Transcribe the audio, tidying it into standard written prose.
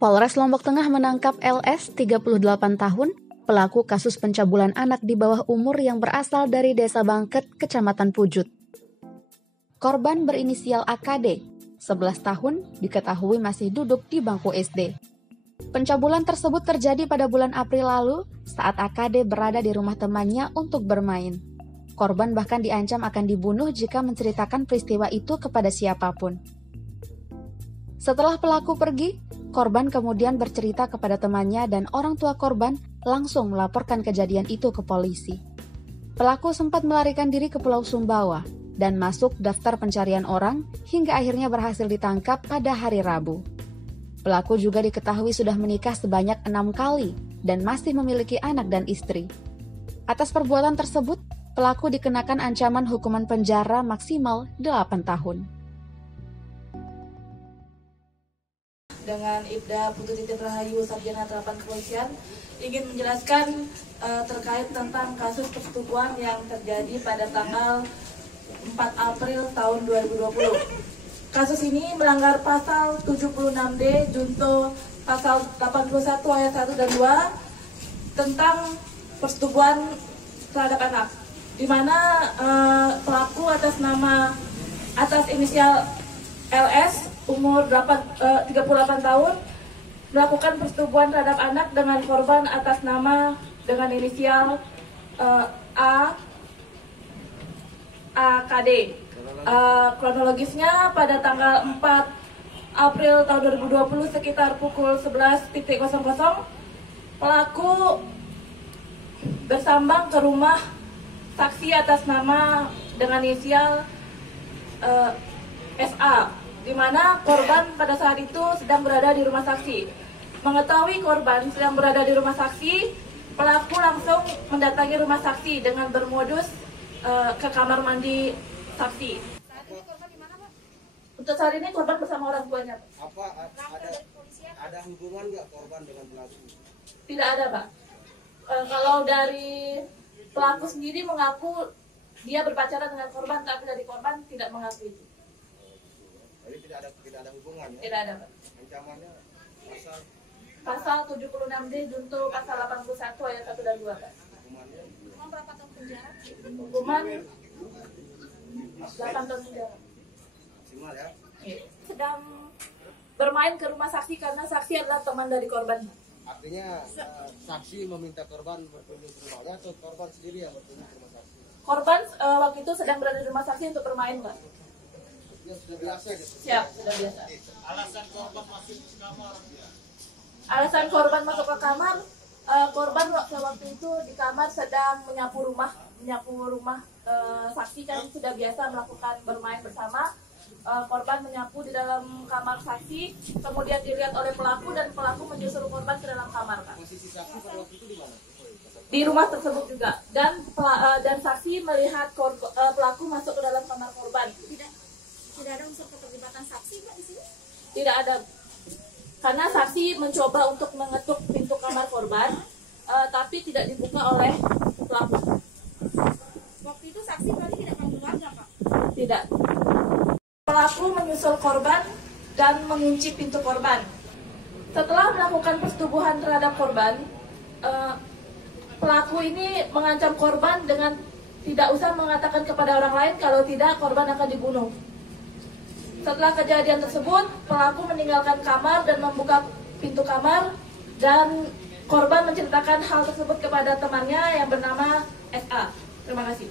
Polres Lombok Tengah menangkap LS, 38 tahun, pelaku kasus pencabulan anak di bawah umur yang berasal dari Desa Bangket, Kecamatan Pujut. Korban berinisial AKD, 11 tahun, diketahui masih duduk di bangku SD. Pencabulan tersebut terjadi pada bulan April lalu saat AKD berada di rumah temannya untuk bermain. Korban bahkan diancam akan dibunuh jika menceritakan peristiwa itu kepada siapapun. Setelah pelaku pergi, korban kemudian bercerita kepada temannya dan orang tua korban langsung melaporkan kejadian itu ke polisi. Pelaku sempat melarikan diri ke Pulau Sumbawa dan masuk daftar pencarian orang hingga akhirnya berhasil ditangkap pada hari Rabu. Pelaku juga diketahui sudah menikah sebanyak 6 kali dan masih memiliki anak dan istri. Atas perbuatan tersebut, pelaku dikenakan ancaman hukuman penjara maksimal 8 tahun. Dengan Ibda Putu Titin Rahayu, Sarjana Terapan Kepolisian, ingin menjelaskan terkait tentang kasus persetubuhan yang terjadi pada tanggal 4 April tahun 2020. Kasus ini melanggar pasal 76D junto pasal 81 ayat 1 dan 2 tentang persetubuhan terhadap anak, di mana pelaku atas inisial LS umur 38 tahun melakukan persetubuhan terhadap anak dengan korban atas nama dengan inisial AKD. Kronologisnya pada tanggal 4 April tahun 2020 sekitar pukul 11.00 pelaku bersambang ke rumah saksi atas nama dengan inisial SA, di mana korban pada saat itu sedang berada di rumah saksi. Mengetahui korban sedang berada di rumah saksi, pelaku langsung mendatangi rumah saksi dengan bermodus ke kamar mandi saksi. Saat ini korban di mana, Pak? Untuk saat ini korban bersama orang tuanya. Ada hubungan nggak korban dengan pelaku? Tidak ada, Pak. Kalau dari pelaku sendiri mengaku dia berpacaran dengan korban, tapi dari korban tidak mengaku itu. Jadi tidak ada hubungan ya? Tidak ada, Pak. Ancamannya pasal 76D junto pasal 81 ayat 1 dan 2, Pak. hukumannya Hukuman berapa tahun penjara? Hukuman 8 tahun penjara. maksimal ya? Sedang bermain ke rumah saksi karena saksi adalah teman dari korban. Artinya saksi meminta korban berkunjung ke rumahnya atau korban sendiri yang berkunjung ke rumah saksi? Korban waktu itu sedang berada di rumah saksi untuk bermain, Pak. Ya sudah biasa gitu? Siap, sudah biasa. Alasan korban masuk ke kamar? Alasan korban masuk ke kamar, korban waktu itu di kamar sedang menyapu rumah saksi, kan sudah biasa melakukan bermain bersama. Korban menyapu di dalam kamar saksi, kemudian dilihat oleh pelaku dan pelaku menyusul korban ke dalam kamar, Pak. Posisi saksi pada waktu itu di mana? Di rumah tersebut juga, dan saksi melihat pelaku masuk ke dalam kamar korban. Tidak ada unsur keterlibatan saksi, Pak, di sini? Tidak ada, karena saksi mencoba untuk mengetuk pintu kamar korban, tapi tidak dibuka oleh pelaku. Waktu itu saksi berarti tidak keluar, Pak? Tidak. Pelaku menyusul korban dan mengunci pintu korban. Setelah melakukan persetubuhan terhadap korban, pelaku ini mengancam korban dengan tidak usah mengatakan kepada orang lain, kalau tidak korban akan dibunuh. Setelah kejadian tersebut, pelaku meninggalkan kamar dan membuka pintu kamar, dan korban menceritakan hal tersebut kepada temannya yang bernama SA. Terima kasih.